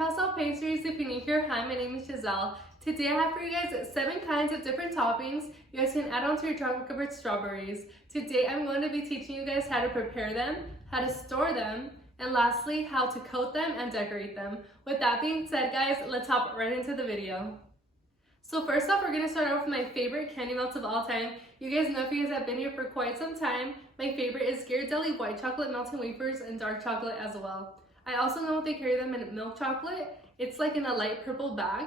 pastel pastries. If you're new here, hi, my name is Giselle. Today I have for you guys 7 kinds of different toppings you guys can add on to your chocolate covered strawberries. Today I'm going to be teaching you guys how to prepare them, how to store them, and lastly how to coat them and decorate them. With that being said, guys, let's hop right into the video. So first off, we're going to start off with my favorite candy melts of all time. You guys know, if you guys have been here for quite some time, my favorite is Ghirardelli White Chocolate Melting Wafers and dark chocolate as well. I also know they carry them in milk chocolate. It's like in a light purple bag.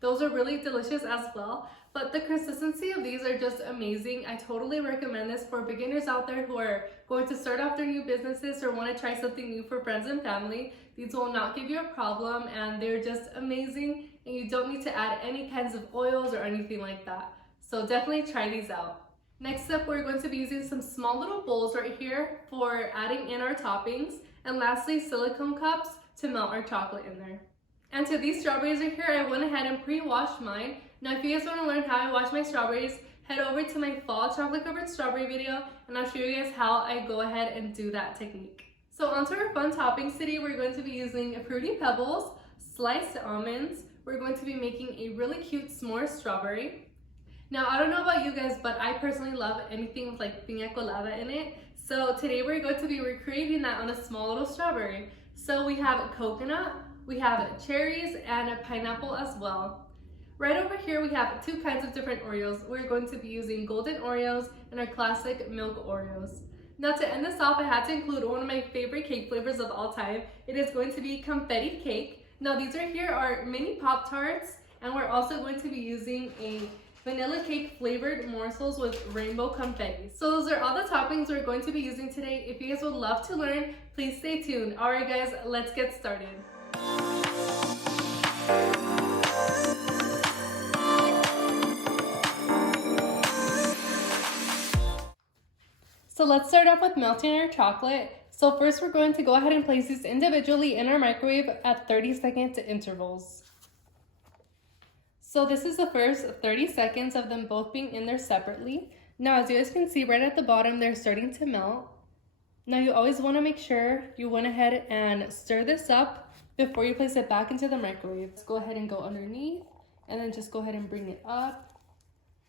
Those are really delicious as well, but the consistency of these are just amazing. I totally recommend this for beginners out there who are going to start off their new businesses or want to try something new for friends and family. These will not give you a problem, and they're just amazing, and you don't need to add any kinds of oils or anything like that. So definitely try these out. Next up, we're going to be using some small little bowls right here for adding in our toppings, and lastly, silicone cups to melt our chocolate in there. And to these strawberries right here, I went ahead and pre-washed mine. Now, if you guys want to learn how I wash my strawberries, head over to my fall chocolate covered strawberry video, and I'll show you guys how I go ahead and do that technique. So onto our fun toppings today, we're going to be using Fruity Pebbles, sliced almonds. We're going to be making a really cute s'more strawberry. Now, I don't know about you guys, but I personally love anything with like piña colada in it. So today we're going to be recreating that on a small little strawberry. So we have coconut, we have cherries, and a pineapple as well. Right over here we have 2 kinds of different Oreos. We're going to be using golden Oreos and our classic milk Oreos. Now, to end this off, I had to include one of my favorite cake flavors of all time. It is going to be confetti cake. Now, these right here are mini Pop-Tarts, and we're also going to be using a vanilla cake flavored morsels with rainbow confetti. So those are all the toppings we're going to be using today. If you guys would love to learn, please stay tuned. All right, guys, let's get started. So let's start off with melting our chocolate. So first we're going to go ahead and place these individually in our microwave at 30-second intervals. So this is the first 30 seconds of them both being in there separately. Now, as you guys can see right at the bottom, they're starting to melt. Now, you always want to make sure you went ahead and stir this up before you place it back into the microwave. Let's go ahead and go underneath, and then just go ahead and bring it up.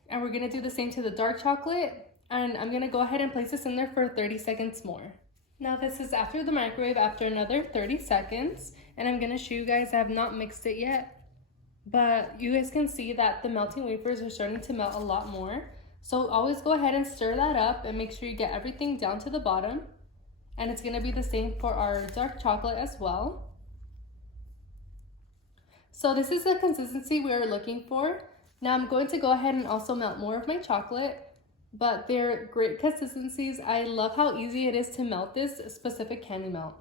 And we're going to do the same to the dark chocolate. And I'm going to go ahead and place this in there for 30 seconds more. Now, this is after the microwave, after another 30 seconds. And I'm going to show you guys, I have not mixed it yet. But you guys can see that the melting wafers are starting to melt a lot more. So always go ahead and stir that up and make sure you get everything down to the bottom. And it's going to be the same for our dark chocolate as well. So this is the consistency we are looking for. Now I'm going to go ahead and also melt more of my chocolate, but they're great consistencies. I love how easy it is to melt this specific candy melt.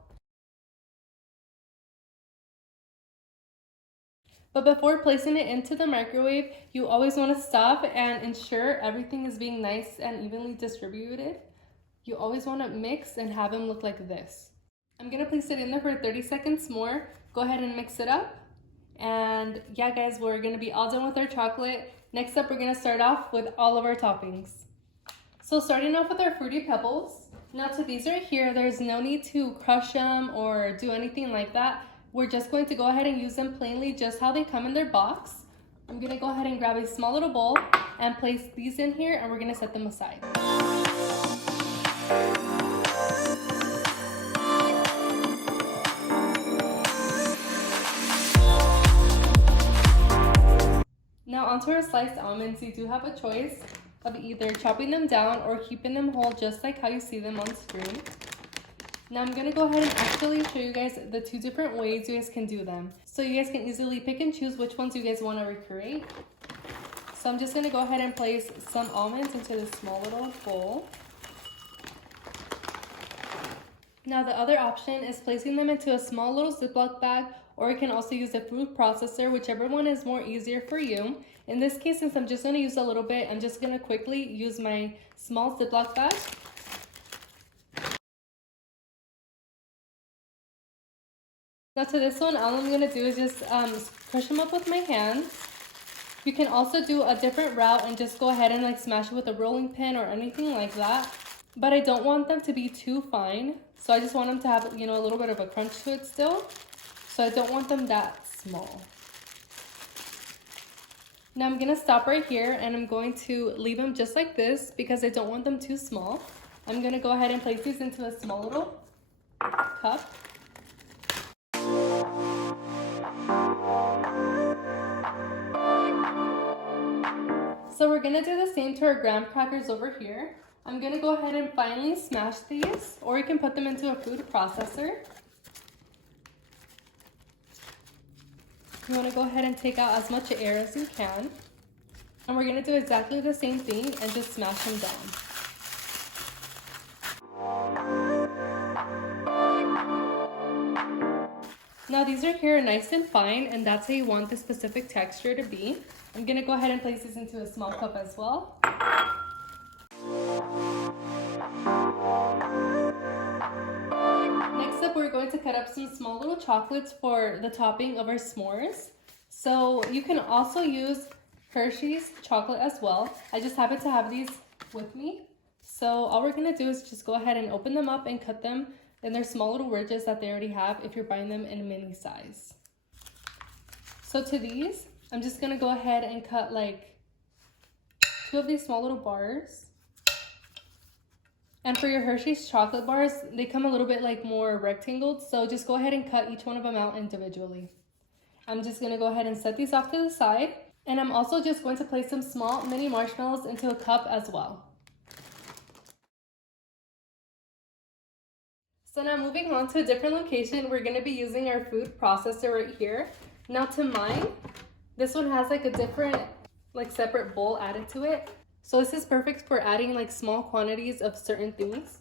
But before placing it into the microwave, you always want to stop and ensure everything is being nice and evenly distributed. You always want to mix and have them look like this. I'm going to place it in there for 30 seconds more. Go ahead and mix it up. And yeah, guys, we're going to be all done with our chocolate. Next up, we're going to start off with all of our toppings. So starting off with our Fruity Pebbles. Now, to these right here, there's no need to crush them or do anything like that. We're just going to go ahead and use them plainly just how they come in their box. I'm going to go ahead and grab a small little bowl and place these in here, and we're going to set them aside. Now onto our sliced almonds. You do have a choice of either chopping them down or keeping them whole just like how you see them on screen. Now I'm going to go ahead and actually show you guys the 2 different ways you guys can do them. So you guys can easily pick and choose which ones you guys want to recreate. So I'm just going to go ahead and place some almonds into this small little bowl. Now the other option is placing them into a small little Ziploc bag, or you can also use a food processor, whichever one is more easier for you. In this case, since I'm just going to use a little bit, I'm just going to quickly use my small Ziploc bag. Now to this one, all I'm going to do is just crush them up with my hands. You can also do a different route and just go ahead and like smash it with a rolling pin or anything like that. But I don't want them to be too fine. So I just want them to have, you know, a little bit of a crunch to it still. So I don't want them that small. Now I'm gonna stop right here and I'm going to leave them just like this because I don't want them too small. I'm gonna go ahead and place these into a small little cup. So we're gonna do the same to our graham crackers over here. I'm gonna go ahead and finely smash these, or you can put them into a food processor. You wanna go ahead and take out as much air as you can. And we're gonna do exactly the same thing and just smash them down. Now these are here nice and fine, and that's how you want the specific texture to be. I'm gonna go ahead and place this into a small cup as well. Next up, we're going to cut up some small little chocolates for the topping of our s'mores. So you can also use Hershey's chocolate as well. I just happen to have these with me. So all we're gonna do is just go ahead and open them up and cut them in their small little ridges that they already have if you're buying them in a mini size. So to these, I'm just gonna go ahead and cut like 2 of these small little bars. And for your Hershey's chocolate bars, they come a little bit like more rectangled, so just go ahead and cut each one of them out individually. I'm just gonna go ahead and set these off to the side. And I'm also just going to place some small mini marshmallows into a cup as well. So now moving on to a different location, we're gonna be using our food processor right here. Now to mine, this one has like a different, like separate bowl added to it. So this is perfect for adding like small quantities of certain things.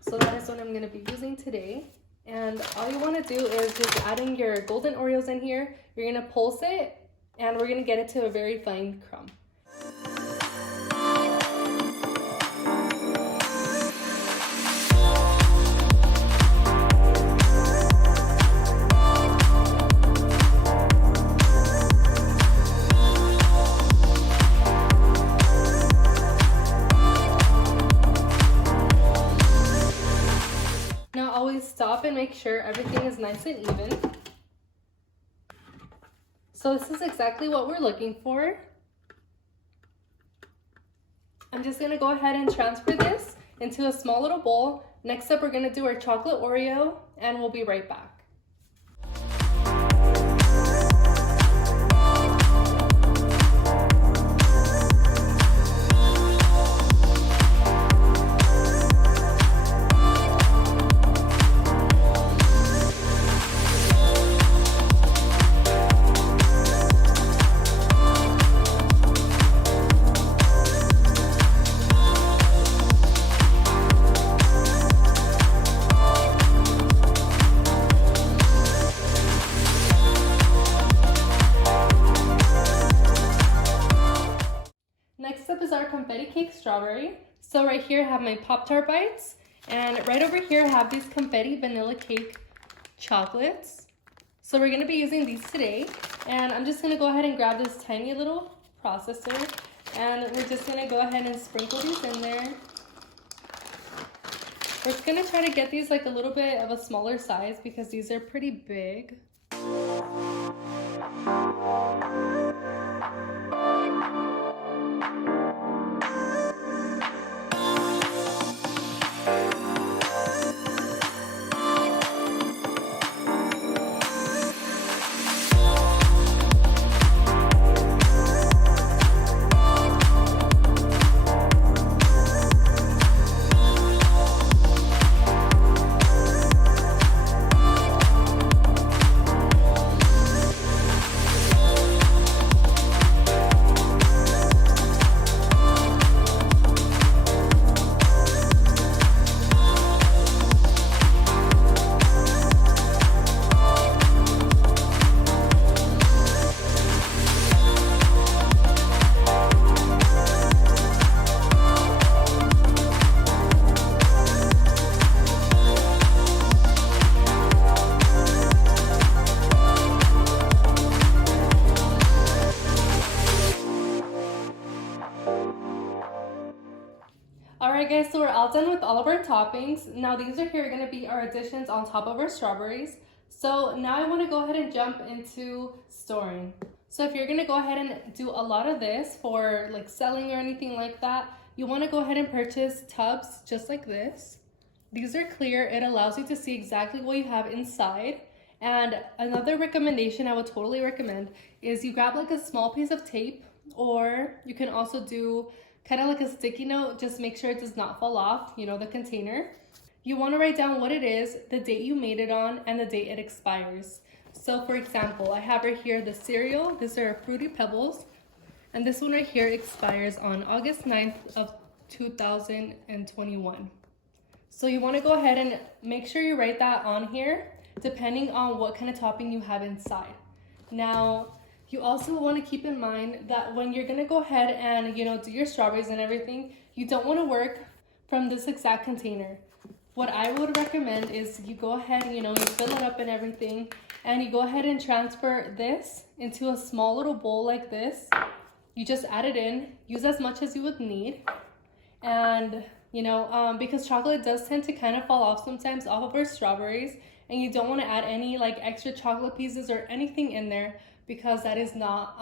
So that is what I'm gonna be using today. And all you wanna do is just adding your golden Oreos in here. You're gonna pulse it, and we're gonna get it to a very fine crumb. Now always stop and make sure everything is nice and even. So this is exactly what we're looking for. I'm just gonna go ahead and transfer this into a small little bowl. Next up, we're gonna do our chocolate Oreo, and we'll be right back. Confetti cake strawberry. So right here I have my Pop-Tart bites, and right over here I have these confetti vanilla cake chocolates. So we're gonna be using these today, and I'm just gonna go ahead and grab this tiny little processor, and we're just gonna go ahead and sprinkle these in there. We're gonna try to get these like a little bit of a smaller size because these are pretty big. Alright guys, so we're all done with all of our toppings. Now these are here going to be our additions on top of our strawberries. So now I want to go ahead and jump into storing. So if you're going to go ahead and do a lot of this for like selling or anything like that, you want to go ahead and purchase tubs just like this. These are clear. It allows you to see exactly what you have inside. And another recommendation I would totally recommend is you grab like a small piece of tape, or you can also do kind of like a sticky note. Just make sure it does not fall off, you know, the container. You want to write down what it is, the date you made it on, and the date it expires. So for example, I have right here the cereal. These are Fruity Pebbles. And this one right here expires on August 9th of 2021. So you want to go ahead and make sure you write that on here, depending on what kind of topping you have inside. Now, you also want to keep in mind that when you're going to go ahead and, you know, do your strawberries and everything, you don't want to work from this exact container. What I would recommend is you go ahead and, you know, you fill it up and everything, and you go ahead and transfer this into a small little bowl like this. You just add it in, use as much as you would need. And, you know, because chocolate does tend to kind of fall off sometimes off of our strawberries, and you don't want to add any like extra chocolate pieces or anything in there, because that is not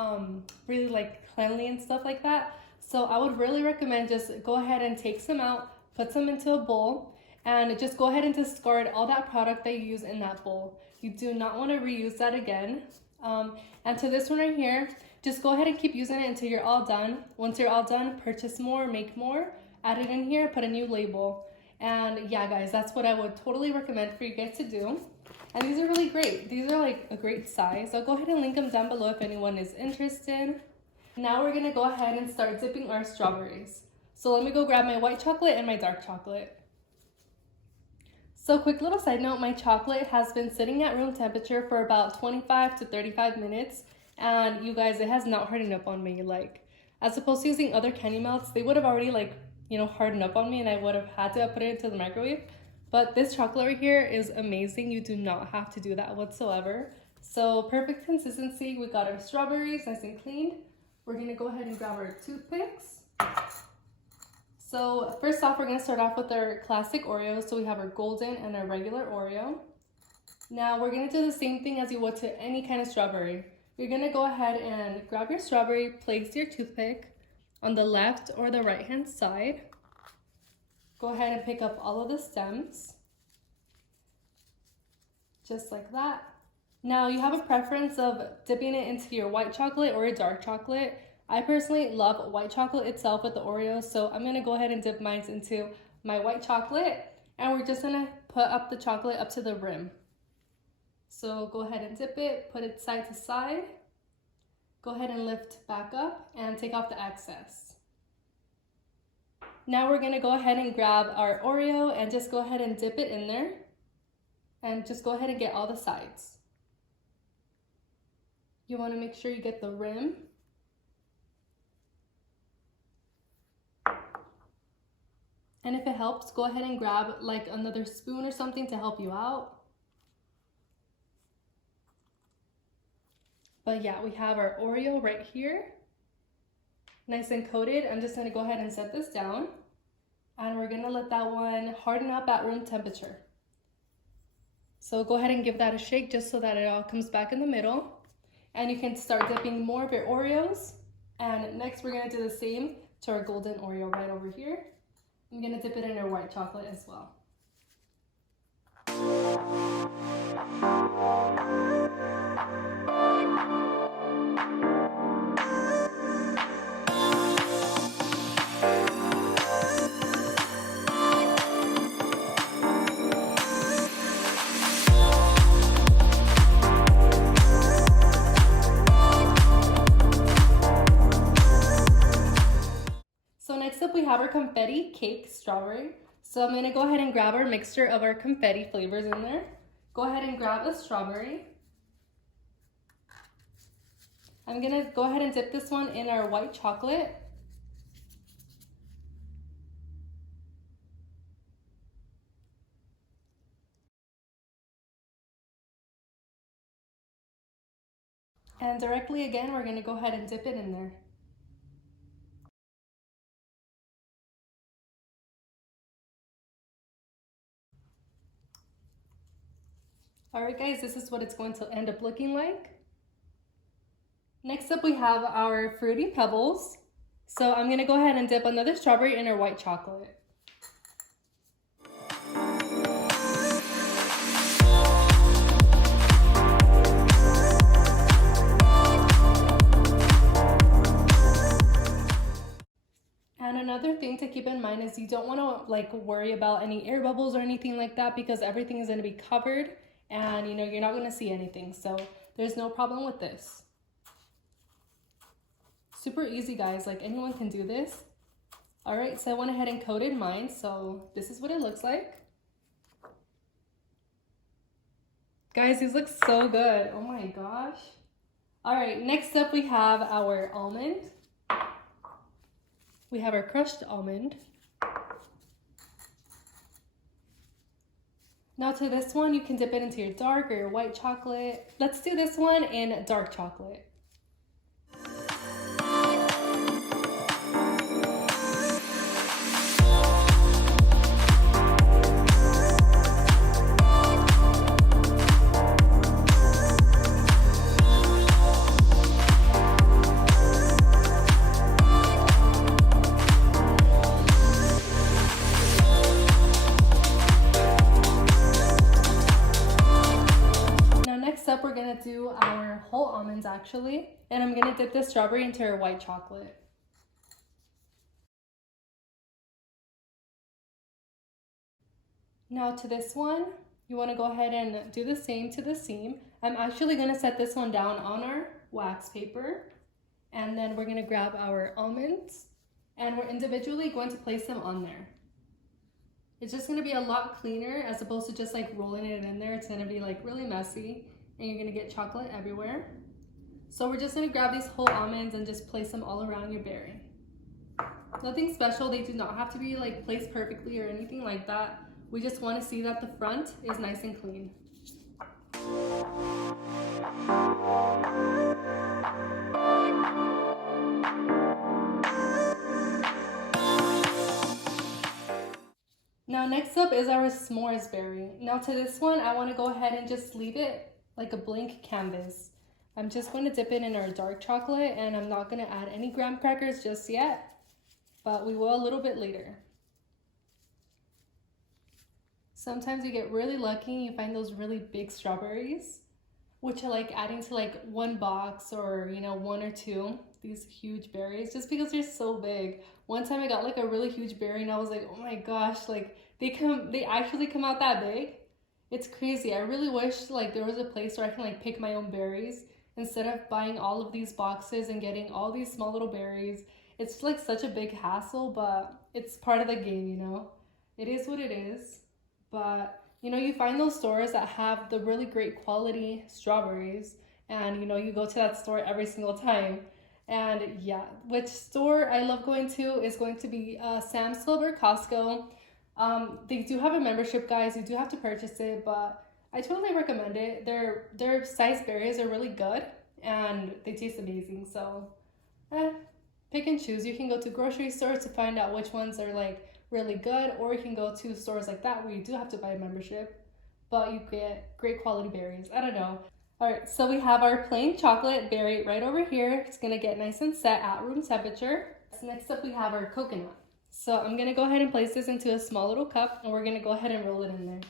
really like cleanly and stuff like that. So I would really recommend just go ahead and take some out, put some into a bowl, and just go ahead and discard all that product that you use in that bowl. You do not want to reuse that again. And to this one right here, just go ahead and keep using it until you're all done. Once you're all done, purchase more, make more, add it in here, put a new label. And yeah, guys, that's what I would totally recommend for you guys to do. And these are really great. These are like a great size. I'll go ahead and link them down below if anyone is interested. Now we're gonna go ahead and start dipping our strawberries. So let me go grab my white chocolate and my dark chocolate. So quick little side note, my chocolate has been sitting at room temperature for about 25 to 35 minutes. And you guys, it has not hardened up on me. Like, as opposed to using other candy melts, they would have already like, you know, hardened up on me, and I would have had to put it into the microwave. But this chocolate right here is amazing. You do not have to do that whatsoever. So perfect consistency. We got our strawberries nice and cleaned. We're gonna go ahead and grab our toothpicks. So first off, we're gonna start off with our classic Oreos. So we have our golden and our regular Oreo. Now we're gonna do the same thing as you would to any kind of strawberry. You're gonna go ahead and grab your strawberry, place your toothpick on the left or the right hand side. Go ahead and pick up all of the stems, just like that. Now you have a preference of dipping it into your white chocolate or a dark chocolate. I personally love white chocolate itself with the Oreos, so I'm gonna go ahead and dip mine into my white chocolate, and we're just gonna put up the chocolate up to the rim. So go ahead and dip it, put it side to side. Go ahead and lift back up and take off the excess. Now we're gonna go ahead and grab our Oreo and just go ahead and dip it in there. And just go ahead and get all the sides. You wanna make sure you get the rim. And if it helps, go ahead and grab like another spoon or something to help you out. But yeah, we have our Oreo right here, nice and coated. I'm just gonna go ahead and set this down, and we're gonna let that one harden up at room temperature. So go ahead and give that a shake just so that it all comes back in the middle. And you can start dipping more of your Oreos. And next we're gonna do the same to our golden Oreo right over here. I'm gonna dip it in our white chocolate as well. So next up we have our confetti cake strawberry. So I'm gonna go ahead and grab our mixture of our confetti flavors in there. Go ahead and grab a strawberry. I'm gonna go ahead and dip this one in our white chocolate. And directly again, we're gonna go ahead and dip it in there. Alright guys, this is what it's going to end up looking like. Next up we have our Fruity Pebbles. So I'm gonna go ahead and dip another strawberry in our white chocolate. And another thing to keep in mind is you don't want to like worry about any air bubbles or anything like that, because everything is going to be covered and you're not going to see anything. So there's no problem with this. Super easy guys, like anyone can do this. All right, so I went ahead and coated mine. So this is what it looks like. Guys, these look so good. Oh my gosh. All right, next up we have our almond. We have our crushed almond. Now to this one, you can dip it into your dark or your white chocolate. Let's do this one in dark chocolate. Up we're gonna do our whole almonds actually, and I'm gonna dip the strawberry into our white chocolate. Now to this one, you want to go ahead and do the same to the seam. I'm actually gonna set this one down on our wax paper, and then we're gonna grab our almonds and we're individually going to place them on there. It's just gonna be a lot cleaner as opposed to just like rolling it in there. It's gonna be like really messy and you're gonna get chocolate everywhere. So we're just gonna grab these whole almonds and just place them all around your berry. Nothing special, they do not have to be like placed perfectly or anything like that. We just wanna see that the front is nice and clean. Now next up is our s'mores berry. Now to this one, I wanna go ahead and just leave it like a blank canvas. I'm just going to dip it in our dark chocolate, and I'm not going to add any graham crackers just yet, but we will a little bit later. Sometimes you get really lucky and you find those really big strawberries, which are like adding to like one box or one or two, these huge berries, just because they're so big. One time I got like a really huge berry and I was like, oh my gosh, like they actually come out that big. It's crazy. I really wish like there was a place where I can like pick my own berries instead of buying all of these boxes and getting all these small little berries. It's like such a big hassle, but it's part of the game, It is what it is. But you find those stores that have the really great quality strawberries, and you go to that store every single time. And yeah, which store I love going to is going to be Sam's Club or Costco. They do have a membership, guys. You do have to purchase it, but I totally recommend it. Their sized berries are really good and they taste amazing. So pick and choose. You can go to grocery stores to find out which ones are like really good, or you can go to stores like that where you do have to buy a membership, but you get great quality berries. I don't know. All right, so we have our plain chocolate berry right over here. It's gonna get nice and set at room temperature. So next up we have our coconut. So I'm gonna go ahead and place this into a small little cup, and we're gonna go ahead and roll it in there.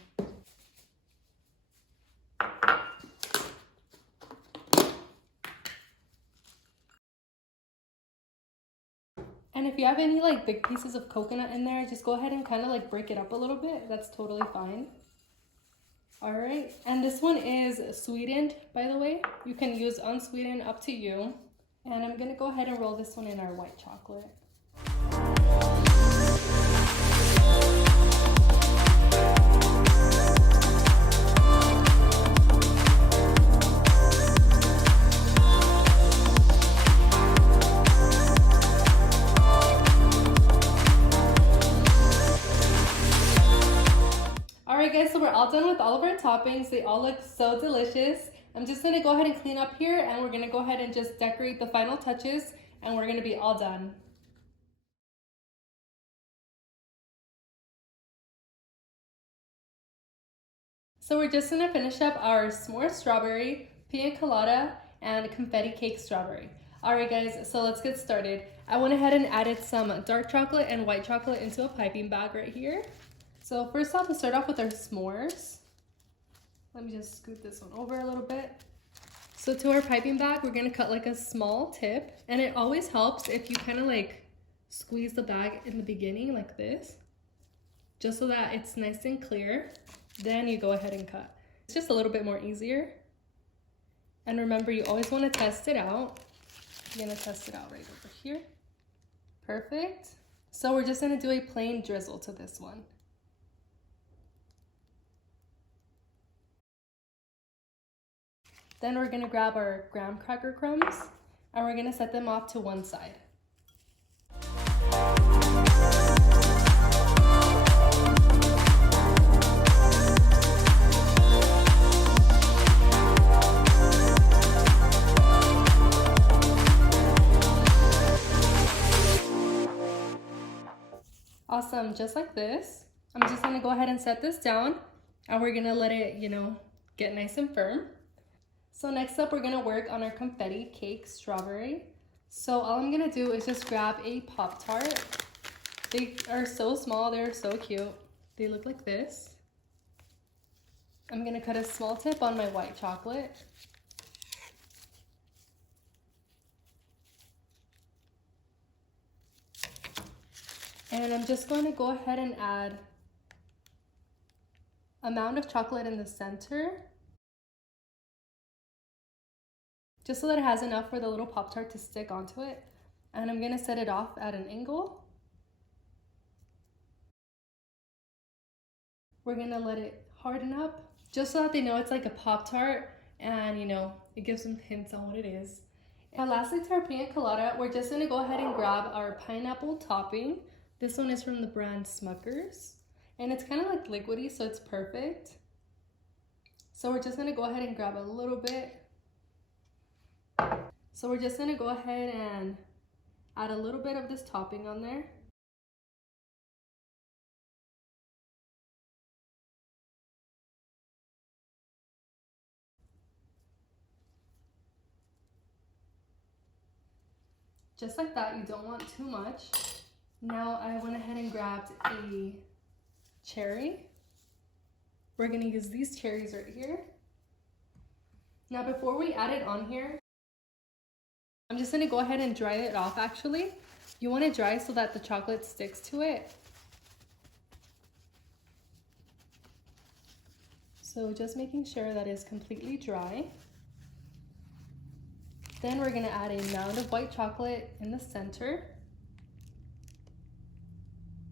And if you have any like big pieces of coconut in there, just go ahead and kind of like break it up a little bit. That's totally fine. All right, and this one is sweetened, by the way. You can use unsweetened, up to you. And I'm gonna go ahead and roll this one in our white chocolate. Alright guys, so we're all done with all of our toppings. They all look so delicious. I'm just going to go ahead and clean up here, and we're going to go ahead and just decorate the final touches, and we're going to be all done. So we're just gonna finish up our s'more strawberry, pina colada, and confetti cake strawberry. All right guys, so let's get started. I went ahead and added some dark chocolate and white chocolate into a piping bag right here. So first off, we'll start off with our s'mores. Let me just scoot this one over a little bit. So to our piping bag, we're gonna cut like a small tip, and it always helps if you kind of like squeeze the bag in the beginning like this, just so that it's nice and clear. Then you go ahead and cut. It's just a little bit more easier. And remember, you always want to test it out. You're gonna test it out right over here. Perfect. So we're just gonna do a plain drizzle to this one. Then we're gonna grab our graham cracker crumbs and we're gonna set them off to one side. Awesome, just like this. I'm just gonna go ahead and set this down and we're gonna let it, get nice and firm. So next up, we're gonna work on our confetti cake strawberry. So all I'm gonna do is just grab a Pop-Tart. They are so small, they're so cute. They look like this. I'm gonna cut a small tip on my white chocolate. And I'm just going to go ahead and add a mound of chocolate in the center, just so that it has enough for the little Pop-Tart to stick onto it. And I'm gonna set it off at an angle. We're gonna let it harden up, just so that they know it's like a Pop-Tart, and it gives them hints on what it is. And lastly, to our pina colada, we're just gonna go ahead and grab our pineapple topping. This one is from the brand Smuckers, and it's kind of like liquidy, so it's perfect. So we're just gonna go ahead and grab a little bit. So we're just gonna go ahead and add a little bit of this topping on there. Just like that, you don't want too much. Now I went ahead and grabbed a cherry. We're gonna use these cherries right here. Now before we add it on here, I'm just gonna go ahead and dry it off actually. You wanna dry so that the chocolate sticks to it. So just making sure that it's completely dry. Then we're gonna add a mound of white chocolate in the center.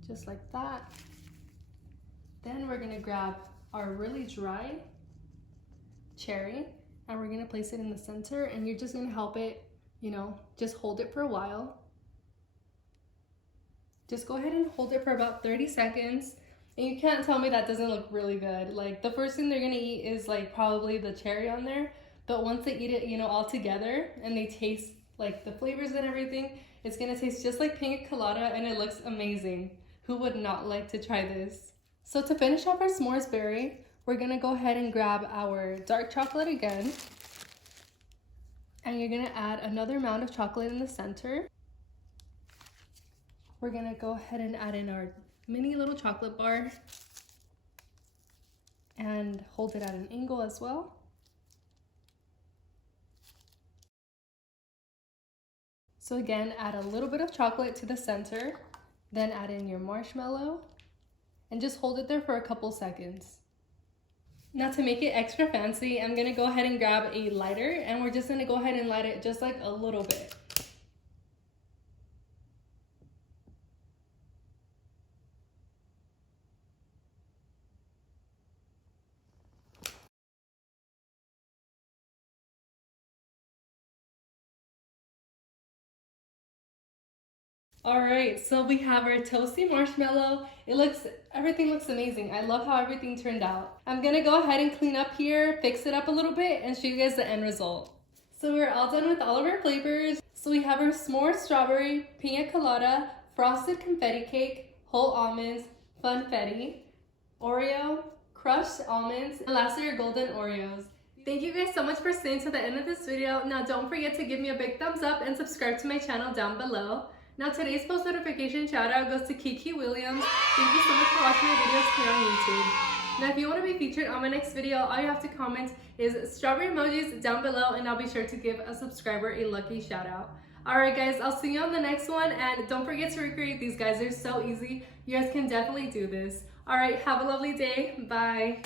Just like that. Then we're gonna grab our really dry cherry and we're gonna place it in the center, and you're just gonna help it, just hold it for a while. Just go ahead and hold it for about 30 seconds. And you can't tell me that doesn't look really good. Like the first thing they're gonna eat is like probably the cherry on there, but once they eat it, all together and they taste like the flavors and everything, it's gonna taste just like pina colada and it looks amazing. Who would not like to try this? So to finish off our s'mores berry, we're gonna go ahead and grab our dark chocolate again. And you're gonna add another mound of chocolate in the center. We're gonna go ahead and add in our mini little chocolate bar and hold it at an angle as well. So again, add a little bit of chocolate to the center, then add in your marshmallow and just hold it there for a couple seconds. Now to make it extra fancy, I'm gonna go ahead and grab a lighter and we're just gonna go ahead and light it just like a little bit. All right, so we have our toasty marshmallow. Everything looks amazing. I love how everything turned out. I'm gonna go ahead and clean up here, fix it up a little bit, and show you guys the end result. So we're all done with all of our flavors. So we have our s'more strawberry, pina colada, frosted confetti cake, whole almonds, funfetti, Oreo, crushed almonds, and lastly your golden Oreos. Thank you guys so much for staying to the end of this video. Now don't forget to give me a big thumbs up and subscribe to my channel down below. Now today's post notification shout out goes to Kiki Williams. Thank you so much for watching my videos here on YouTube. Now if you want to be featured on my next video, all you have to comment is strawberry emojis down below and I'll be sure to give a subscriber a lucky shout out. Alright guys, I'll see you on the next one, and don't forget to recreate these guys. They're so easy. You guys can definitely do this. Alright, have a lovely day. Bye.